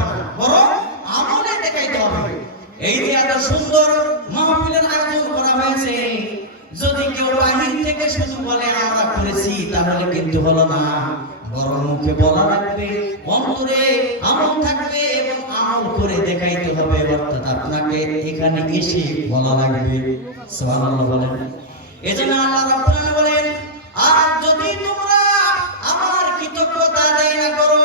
হবে না, বরং আমলে দেখাইতে হবে। এই যে এত সুন্দর মাহফিলের আয়োজন করা হয়েছে, যদি কেউ বাহির থেকে শুধু বলে আমরা করেছি তাহলে কিন্তু হলো না, বরং মুখে বলা লাগবে, অন্তরে আমল থাকবে এবং আমল করে দেখাইতে হবে। অর্থাৎ আপনাকে এখানে এসে বলা লাগবে। সুবহানাল্লাহ বলেন। এজন্য আল্লাহ রাব্বুল আলামিন বলেন, আর যদি তোমরা আমার কৃতজ্ঞতা আদায় না করো,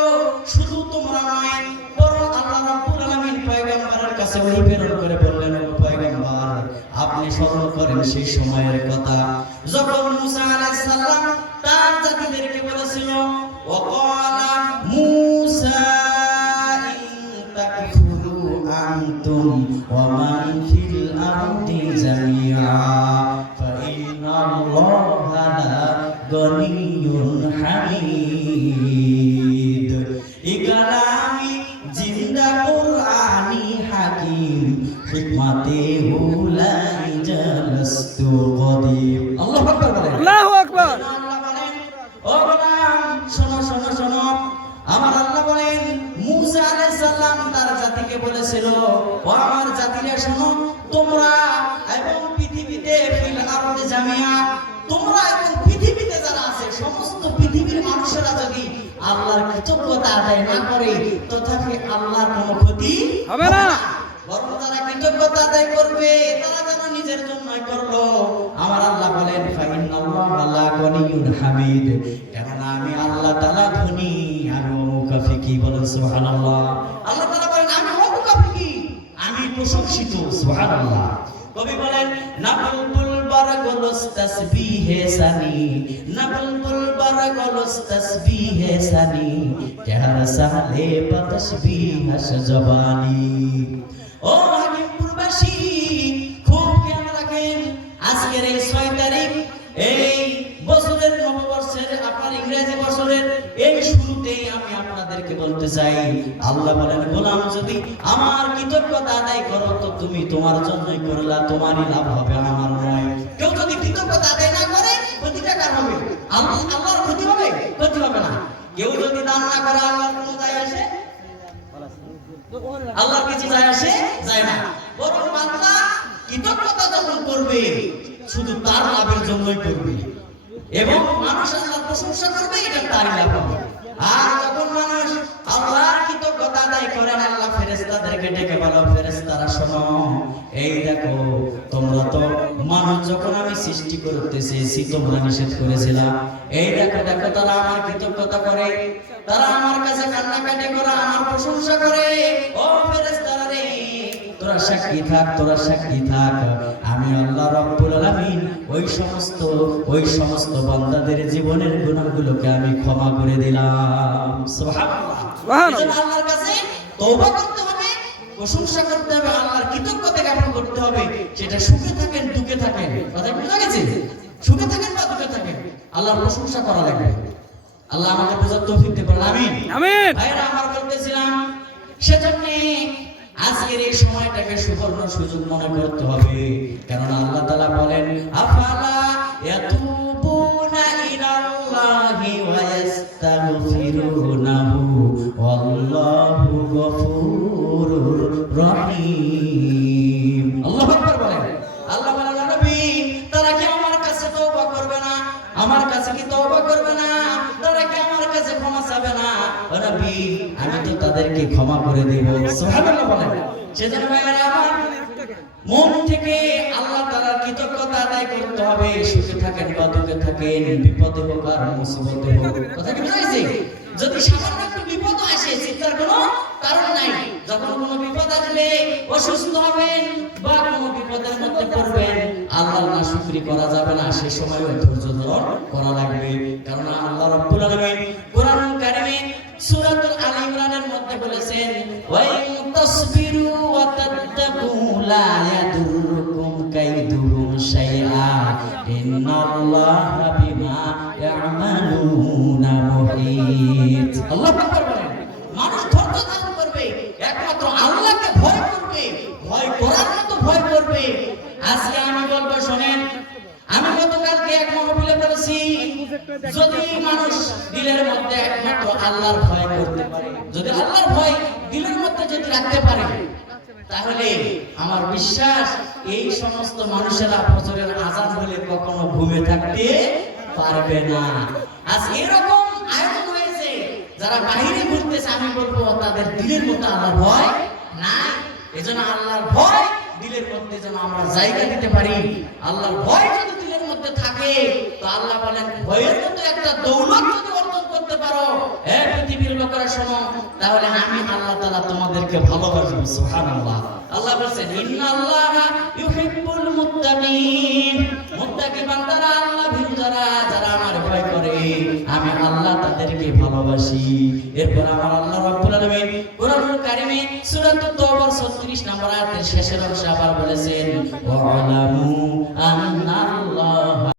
শুধু তোমরা নয় বরং আল্লাহ রাব্বুল আলামিন পয়গম্বরের কাছে ওহী প্রেরণ করে বললেন, ও পয়গম্বর আপনি স্মরণ করেন সেই সময়ের কথা যখন মুসা আলাইহিস সালাম তার জাতিদেরকে বলেছিল, ওয়াকালা মুসা ইন তাকফুরু আনতুম ওয়া মান ফিল আরদি জামিআ ফা ইন্নাল্লাহা লা গনিয়্যুন হামিদ। ইকালামি জিন্দা কুরআনি হাকিম হিকমাতে হুলাই জালাস্তু কদিম। আল্লাহু আকবার বলেন। আল্লাহু আকবার। আল্লাহ বলেন, ও গোলাম শোনো শোনো শোনো, আমার আল্লাহ বলেন মুসা আলাইহিস সালাম তার জাতিকে বলেছিল, ও আমার জাতিরা শোনো, তোমরা এবং পৃথিবীতে ফিল আরদি জামিয়া, তোমরা এবং পৃথিবীতে যারা আছে সমস্ত পৃথিবীর মানুষেরা যদি আল্লাহর কৃতজ্ঞতা আদায় না করে, তথাপি আল্লাহর কোনো ক্ষতি হবে না, বরং তারা কৃতজ্ঞতা আদায় করবে, তারা যেন নিজের জন্যই করলো। আমার আল্লাহ বলেন, ফাইন্নাল্লাহা লা গনিয়্যুন হামিদ, কেননা আমি আল্লাহ তাআলা ধনী, আমি মুকাফিকি। বলেন সুবহানাল্লাহ। আল্লাহ তাআলা বলেন আমি মুকাফিকি, আমি প্রশংসিত। সুবহানাল্লাহ। কবি বলেন, নাবুল বারাগলস তাসবিহে সানি, নাবুল বারাগলস তাসবিহে সানি, তেহার সালে পাতসবিহ সজবানি। ও হাকিমপুরবাসী, খুব খেয়াল রাখেন, আজকের এই 6 তারিখ, এই বছরের নববর্ষের, আপনার ইংরেজি বছরের এই শুরুতেই আমি আপনাদেরকে বলতে চাই, আল্লাহ বলেন গোলাম যদি আমার কৃতজ্ঞতা আদায় করো তো তুমি তোমার জন্যই করলা, তোমারই লাভ হবে, আমার নয়। কেউ যদি কৃতজ্ঞতা আদায় না করে ক্ষতিটা কার হবে? আল্লাহর ক্ষতি হবে? ক্ষতি হবে না। কেউ যদি দান না করে আল্লাহর কোনো যায় আসে? আল্লাহর কিছু যায় আসে? যায় না। বরং বান্দা কৃতজ্ঞতা যখন করবে শুধু তার লাভের জন্যই করবে এবং মানুষ আল্লাহর প্রশংসা করবে, এটা তারই লাভ হবে। আর যখন মানুষ আল্লাহর কৃতজ্ঞতা আদায় করেন, আল্লাহ ফেরেশতাদেরকে ডেকে বলো, ফেরেশতারা শোনো, এই দেখো তোমরা তো মানুষ যখন আমি সৃষ্টি করতে চেয়েছি তোমরা নিষেধ করেছিলাম, এই দেখো দেখো তারা আমার কৃতজ্ঞতা করে, তারা আমার কাছে কান্নাকাটি করে, আমার প্রশংসা করে। ও ফেরেশতারা রে, তোরা সাক্ষী থাক, তোরা সাক্ষী থাক, আমি আল্লাহ রাব্বুল আলামিন ওই সমস্ত বান্দাদের জীবনের গুনাহগুলোকে আমি ক্ষমা করে দিলাম। সুবহানাল্লাহ। সুবহানাল্লাহ। আল্লাহর কাছে তওবা করতে হবে, প্রশংসা করতে হবে, আল্লাহর কৃতজ্ঞতা জ্ঞাপন করতে হবে, সেটা সুখে থাকেন দুঃখে থাকেন। কথা বুঝা গেছে? সুখে থাকেন বা দুঃখে থাকেন আল্লাহর প্রশংসা করা লাগবে। আল্লাহ আমাকে বোঝার তৌফিক দিন। আমিন আমিন। ভাইরা আমার বলতেছিলাম, সেজন্য আজকের এই সময়টাকে সুবর্ণ সুযোগ মনে করতে হবে, কারণ আল্লাহ তাআলা বলেন, আফালা ইয়াতুবুনা ইলাল্লাহি ওয়া ইস্তাগফিরুনাহু ওয়াল্লাহু গফুরুর রহিম। আল্লাহু আকবার বলেন। আল্লাহ বলেন, নবী তারা কি আমার কাছে তওবা করবে না? আমার কাছে কি তওবা করবে না? তারা কি আমার কাছে ক্ষমা চাবে না? ও নবী আমি তো তাদেরকে ক্ষমা করে দেব। সুবহানাল্লাহ বলেন। সেজন্য ভাইরা আমার মন থেকে আল্লাহ তাআলার কৃতজ্ঞতা আদায় করতে হবে, সুখে থাকেন বা দুঃখে থাকেন, বিপদে হোক আর মুসিবতে হোক। কথা কি বুঝাইছে? যদি সামান্য একটু বিপদ আসে চিন্তার কোনো কারণ নাই। যখন কোনো বিপদ আসবে, অসুস্থ হবেন বা কোনো বিপদের মধ্যে পড়বেন, আল্লাহর নাশুকরি করা যাবে না, সে সময় ধৈর্য ধারণ করা লাগবে। কারণ আল্লাহ রাব্বুল আলামিন কোরআন কারিমে সূরাতুল আল ইমরানের মধ্যে বলেছেন, ওয়া ইন তাসবিরু ওয়া তাত্তাকু লা ইয়াদুররুকুম কাইদুহুম শাইআ ইন্নাল্লাহা বিমা ইয়ামালুনা মুহিত। আল্লাহু আকবার বলেন। মানুষ ধৈর্য ধারণ করবে, একমাত্র আল্লাহকে ভয় করবে, ভয় করার মতো ভয় করবে। আজকে আমি বলবো শোনেন, আমি গতকালকে এক মাহফিলে বলেছি, যদি মানুষ দিলের মধ্যে একমাত্র আল্লাহর ভয় করতে পারে, যদি আল্লাহর ভয় দিলের মধ্যে রাখতে পারে, তাহলে আমার বিশ্বাস এই সমস্ত মানুষেরা ফজরের আযান হলে কখনো ঘুমে থাকতে পারবে না। আজ এরকম আয়োজন হয়েছে, যারা বাইরে ঘুরতেছে আমি বলবো তাদের দিলের মধ্যে আল্লাহর ভয় নাই। এজন্য আল্লাহর ভয় দিলের মধ্যে যেন আমরা জায়গা দিতে পারি। আল্লাহর ভয় যদি দিলের মধ্যে থাকে তো আল্লাহ বলেন ভয়ের মতো একটা দৌলত যদি অর্জন করতে পারো, হে পৃথিবীর লোকেরা শোনো, তাহলে আমি আল্লাহ তাআলা তোমাদেরকে ভালোবাসবো। সুবহানাল্লাহ। আল্লাহ বলেন ইন্নাল্লাহা ইউহিব্বুল মুত্তাকিন, মুত্তাকি বান্দারা, আল্লাহ ভীরু যারা আমার ভয় করে আমি আল্লাহ তাদেরকে ভালোবাসি। এরপর আমার আল্লাহ রাব্বুল আলামিন কোরআনুল কারীমে সূরা তাওবার 36 নম্বর আয়াতের শেষের অংশে আবার বলেছেন ওয়ালামু আন্নাল্লাহ